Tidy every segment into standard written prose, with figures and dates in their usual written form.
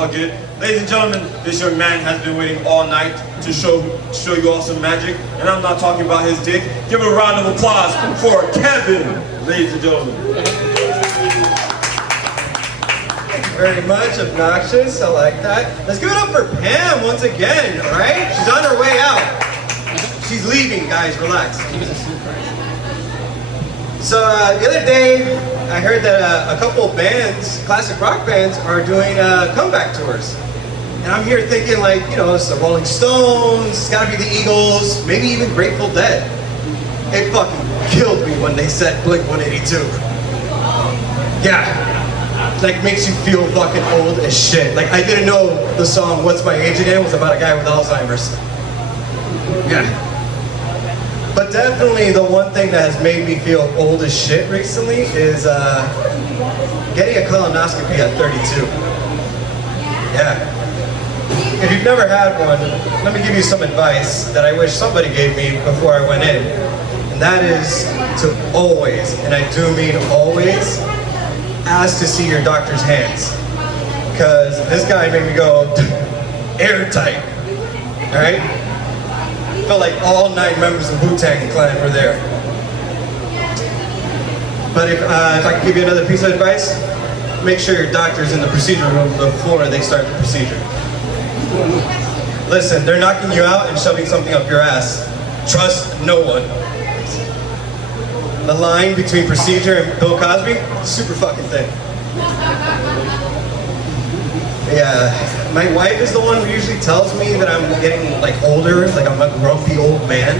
all good. Ladies and gentlemen, this young man has been waiting all night to show you all some magic, and I'm not talking about his dick. Give a round of applause for Kevin, ladies and gentlemen. Thank you very much, obnoxious. I like that. Let's give it up for Pam once again, all right? She's on her way out. She's leaving, guys, relax. So the other day, I heard that a couple of bands, classic rock bands, are doing comeback tours. And I'm here thinking like, you know, it's the Rolling Stones, it's gotta be the Eagles, maybe even Grateful Dead. It fucking killed me when they said Blink-182. Yeah, like makes you feel fucking old as shit. Like I didn't know the song What's My Age Again was about a guy with Alzheimer's. Yeah. But definitely the one thing that has made me feel old as shit recently is getting a colonoscopy at 32. Yeah. If you've never had one, let me give you some advice that I wish somebody gave me before I went in. And that is to always, and I do mean always, ask to see your doctor's hands. Because this guy made me go airtight. Alright? Felt like all 9 members of Wu-Tang Clan were there. But if I could give you another piece of advice, make sure your doctor's in the procedure room before they start the procedure. Listen, they're knocking you out and shoving something up your ass. Trust no one. The line between procedure and Bill Cosby, super fucking thin. Yeah, my wife is the one who usually tells me that I'm getting like older, like I'm a grumpy old man.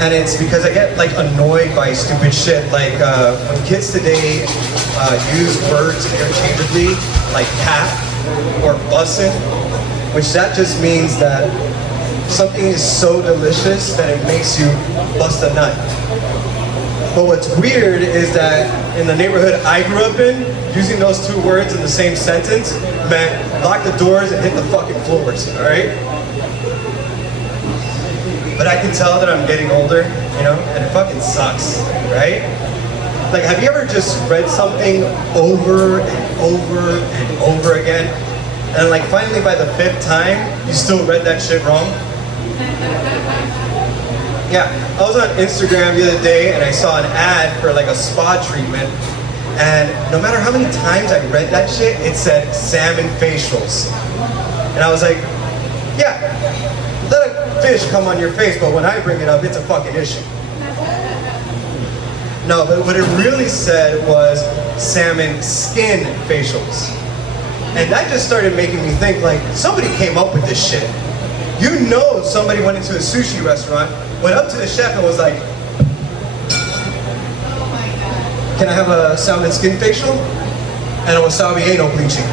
And it's because I get like annoyed by stupid shit. Like when kids today use words interchangeably, like cat or bussin', which that just means that something is so delicious that it makes you bust a nut. But what's weird is that in the neighborhood I grew up in, using those 2 words in the same sentence meant lock the doors and hit the fucking floors, alright? But I can tell that I'm getting older, you know, and it fucking sucks, right? Like, have you ever just read something over and over and over again, and like finally by the 5th time, you still read that shit wrong? Yeah, I was on Instagram the other day and I saw an ad for like a spa treatment, and no matter how many times I read that shit, it said salmon facials. And I was like, yeah, let a fish come on your face, but when I bring it up, it's a fucking issue. No, but what it really said was salmon skin facials. And that just started making me think like, somebody came up with this shit. You know somebody went into a sushi restaurant, went up to the chef and was like, can I have a salmon skin facial? And a wasabi anal bleaching.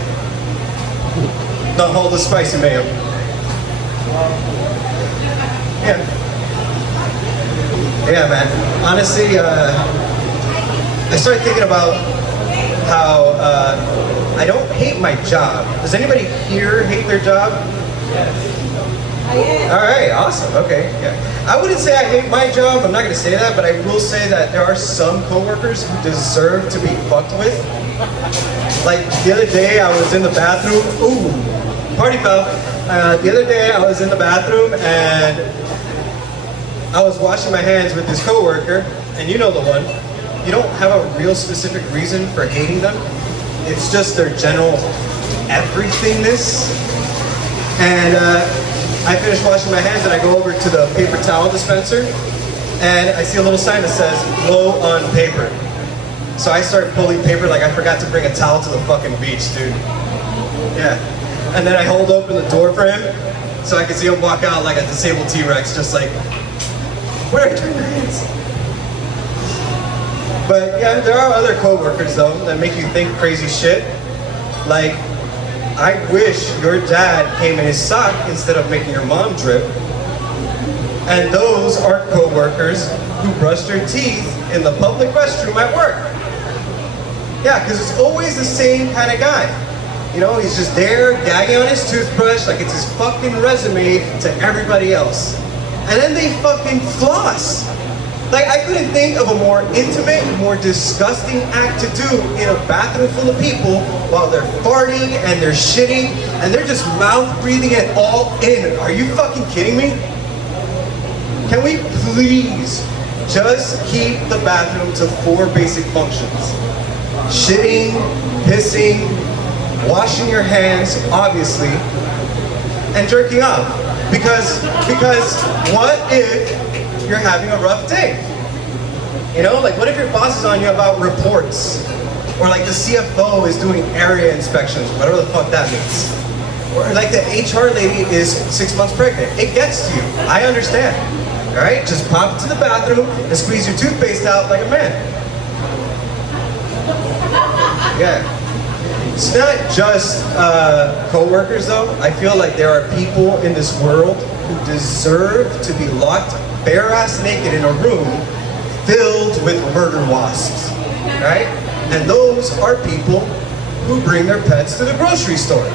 Not all the spicy mayo. Yeah. Yeah, man. Honestly, I started thinking about how I don't hate my job. Does anybody here hate their job? Yes. All right, awesome. Okay, yeah. I wouldn't say I hate my job. I'm not going to say that, but I will say that there are some coworkers who deserve to be fucked with. Like the other day, I was in the bathroom. Ooh, party foul. The other day, I was in the bathroom and I was washing my hands with this coworker, and you know the one. You don't have a real specific reason for hating them. It's just their general everythingness. And I finish washing my hands and I go over to the paper towel dispenser and I see a little sign that says low on paper. So I start pulling paper like I forgot to bring a towel to the fucking beach, dude. Yeah. And then I hold open the door for him so I can see him walk out like a disabled T-Rex, just like, where are your hands? But yeah, there are other coworkers though that make you think crazy shit. Like, I wish your dad came in his sock instead of making your mom drip. And those are coworkers who brushed their teeth in the public restroom at work. Yeah, because it's always the same kind of guy. You know, he's just there gagging on his toothbrush like it's his fucking resume to everybody else. And then they fucking floss. Like, I couldn't think of a more intimate, more disgusting act to do in a bathroom full of people while they're farting and they're shitting and they're just mouth breathing it all in. Are you fucking kidding me? Can we please just keep the bathroom to 4 basic functions? Shitting, pissing, washing your hands, obviously, and jerking off. Because what if you're having a rough day? You know, like what if your boss is on you about reports? Or like the CFO is doing area inspections, whatever the fuck that means. Or like the HR lady is 6 months pregnant. It gets to you, I understand. All right, just pop to the bathroom and squeeze your toothpaste out like a man. Yeah. It's not just co-workers though. I feel like there are people in this world who deserve to be locked bare-ass naked in a room filled with murder wasps, right? And those are people who bring their pets to the grocery store.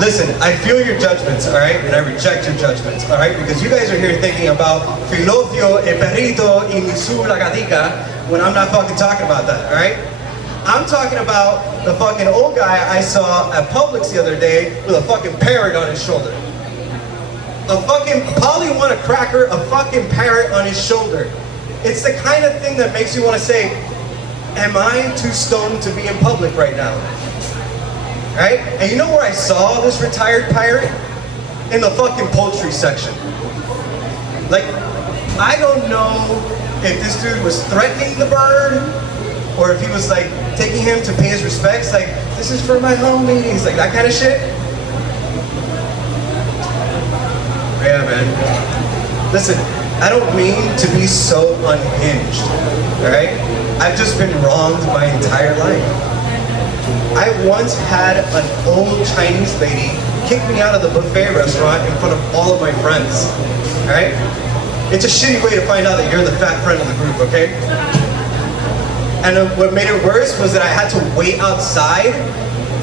Listen, I feel your judgments, all right? And I reject your judgments, all right? Because you guys are here thinking about Filofio, e perrito, y Misu la gatica, when I'm not fucking talking about that, all right? I'm talking about the fucking old guy I saw at Publix the other day with a fucking parrot on his shoulder. A fucking Polly-wanna cracker, a fucking parrot on his shoulder. It's the kind of thing that makes you want to say, am I too stoned to be in public right now? Right? And you know where I saw this retired pirate? In the fucking poultry section. Like, I don't know if this dude was threatening the bird or if he was like taking him to pay his respects, like, this is for my homies, like that kind of shit. Yeah, man. Listen, I don't mean to be so unhinged, alright? I've just been wronged my entire life. I once had an old Chinese lady kick me out of the buffet restaurant in front of all of my friends, alright? It's a shitty way to find out that you're the fat friend of the group, okay? And what made it worse was that I had to wait outside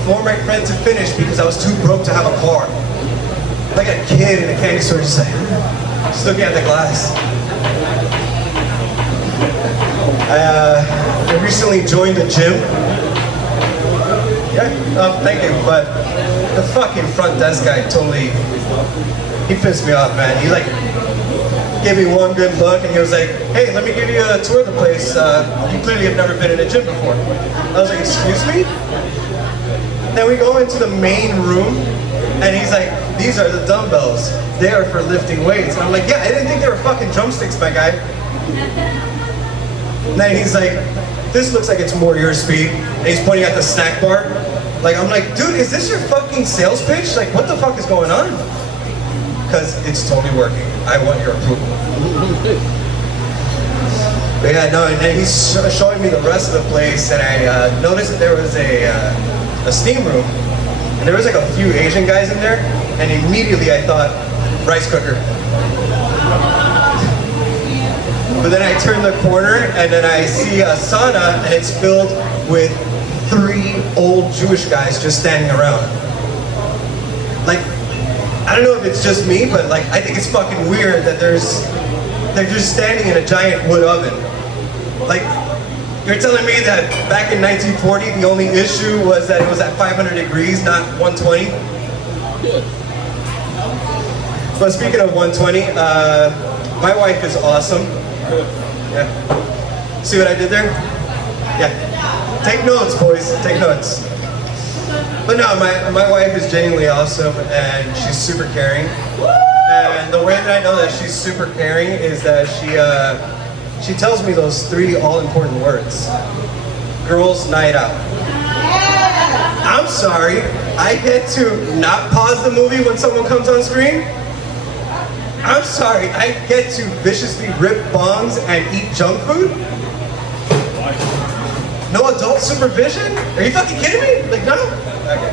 for my friend to finish because I was too broke to have a car. Like a kid in a candy store just like, just looking at the glass. I recently joined the gym. Yeah, thank you, but the fucking front desk guy totally, he pissed me off, man. He like, gave me one good look and he was like, hey, let me give you a tour of the place. You clearly have never been in a gym before. I was like, excuse me? Then we go into the main room and he's like, these are the dumbbells. They are for lifting weights. And I'm like, yeah, I didn't think they were fucking drumsticks, my guy. And then he's like, this looks like it's more your speed. And he's pointing at the snack bar. Like, I'm like, dude, is this your fucking sales pitch? Like, what the fuck is going on? Because it's totally working. I want your approval. But yeah, no, and then he's showing me the rest of the place, and I noticed that there was a steam room, and there was like a few Asian guys in there, and immediately I thought, rice cooker. But then I turn the corner, and then I see a sauna, and it's filled with 3 old Jewish guys just standing around. Like, I don't know if it's just me, but like, I think it's fucking weird that they're just standing in a giant wood oven. Like, you're telling me that back in 1940, the only issue was that it was at 500 degrees, not 120? But speaking of 120, my wife is awesome. Yeah. See what I did there? Yeah. Take notes, boys, take notes. But no, my wife is genuinely awesome and she's super caring. And the way that I know that she's super caring is that she tells me those 3 all-important words. Girls' night out. I'm sorry, I get to not pause the movie when someone comes on screen? I'm sorry, I get to viciously rip bongs and eat junk food? No adult supervision? Are you fucking kidding me? Like, no? Okay.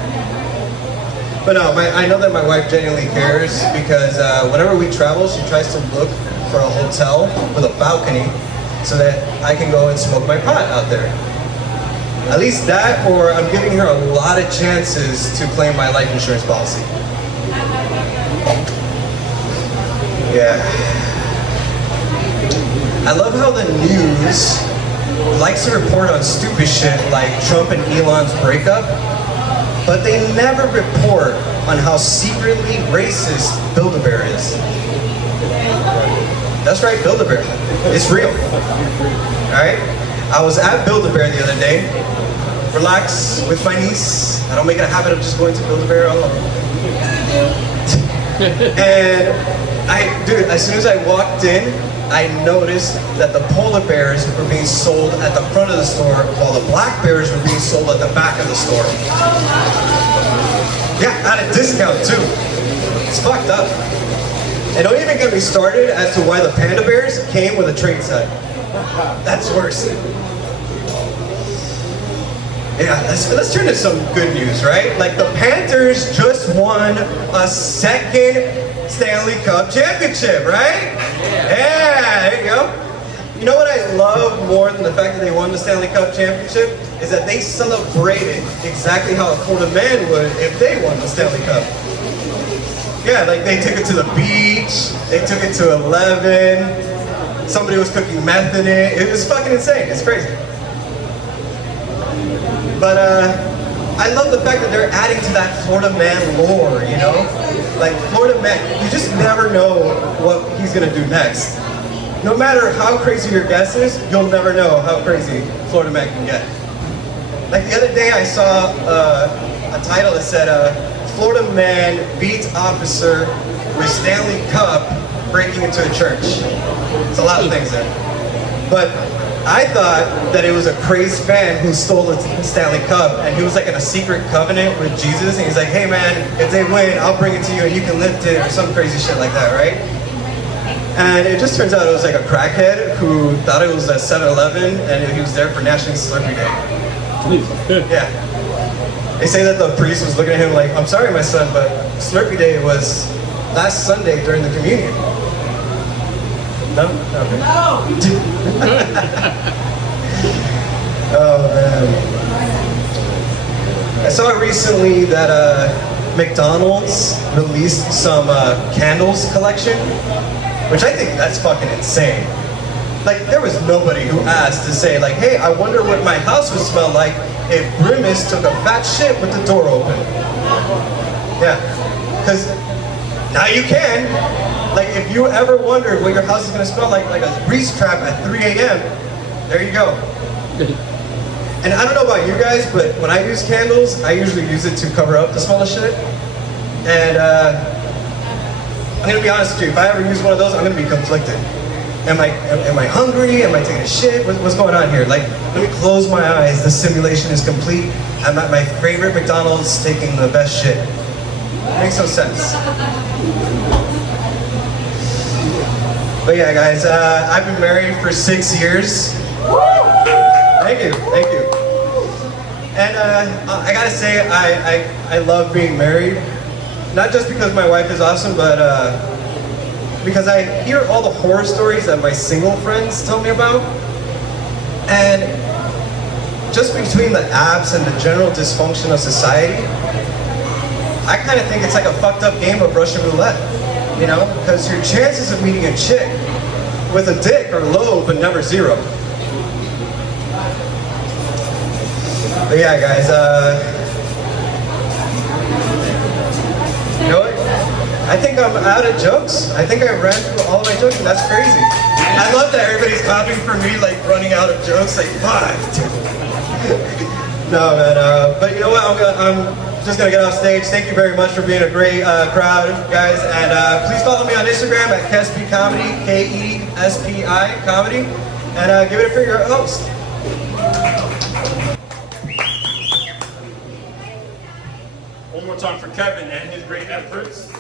But no, I know that my wife genuinely cares because whenever we travel, she tries to look for a hotel with a balcony so that I can go and smoke my pot out there. At least that, or I'm giving her a lot of chances to claim my life insurance policy. Yeah. I love how the news likes to report on stupid shit like Trump and Elon's breakup, but they never report on how secretly racist Build-A-Bear is. That's right, Build-A-Bear. It's real. Alright? I was at Build-A-Bear the other day. Relax with my niece. I don't make it a habit of just going to Build-A-Bear alone. And dude, as soon as I walked in, I noticed that the polar bears were being sold at the front of the store while the black bears were being sold at the back of the store. Yeah, at a discount too. It's fucked up. And don't even get me started as to why the panda bears came with a trade set. That's worse. Yeah, let's turn to some good news, right? Like the Panthers just won a second Stanley Cup championship, right? Yeah, there you go. You know what I love more than the fact that they won the Stanley Cup championship is that they celebrated exactly how a Florida man would if they won the Stanley Cup. Yeah, like they took it to the beach, they took it to 11, somebody was cooking meth in it. It was fucking insane, it's crazy. But I love the fact that they're adding to that Florida man lore, you know? Like Florida man, you just never know what he's gonna do next. No matter how crazy your guess is, you'll never know how crazy Florida man can get. Like the other day I saw a title that said, Florida man beats officer with Stanley Cup breaking into a church. It's a lot of things there. But I thought that it was a crazed fan who stole the Stanley Cup, and he was like in a secret covenant with Jesus, and he's like, hey man, if they win, I'll bring it to you and you can lift it, or some crazy shit like that, right? And it just turns out it was like a crackhead who thought it was a 7-Eleven, and he was there for National Slurpee Day. Yeah. They say that the priest was looking at him like, I'm sorry my son, but Slurpee Day was last Sunday during the communion. No? Okay. No! Oh man. I saw recently that McDonald's released some candles collection, which I think that's fucking insane. Like there was nobody who asked to say like, hey, I wonder what my house would smell like if Grimace took a fat shit with the door open. Yeah, because now you can. Like if you ever wondered what your house is gonna smell like a grease trap at 3 a.m., there you go. And I don't know about you guys, but when I use candles, I usually use it to cover up the smell of shit. And I'm gonna be honest with you, if I ever use one of those, I'm gonna be conflicted. Am I hungry? Am I taking a shit? What's going on here? Like, let me close my eyes. The simulation is complete. I'm at my favorite McDonald's taking the best shit. Makes no sense. But yeah, guys, I've been married for 6 years. Thank you. And I gotta say, I love being married. Not just because my wife is awesome, but because I hear all the horror stories that my single friends tell me about. And just between the apps and the general dysfunction of society, I kind of think it's like a fucked up game of Russian roulette. You know, because your chances of meeting a chick with a dick are low, but never zero. But yeah, guys, you know what? I think I'm out of jokes. I think I ran through all of my jokes, and that's crazy. I love that everybody's clapping for me, like running out of jokes, like, fuck. No, man, but you know what? I'm just gonna get off stage. Thank you very much for being a great crowd, guys. And please follow me on Instagram at Kespi Comedy, Kespi Comedy, and give it a finger host. One more time for Kevin and his great efforts.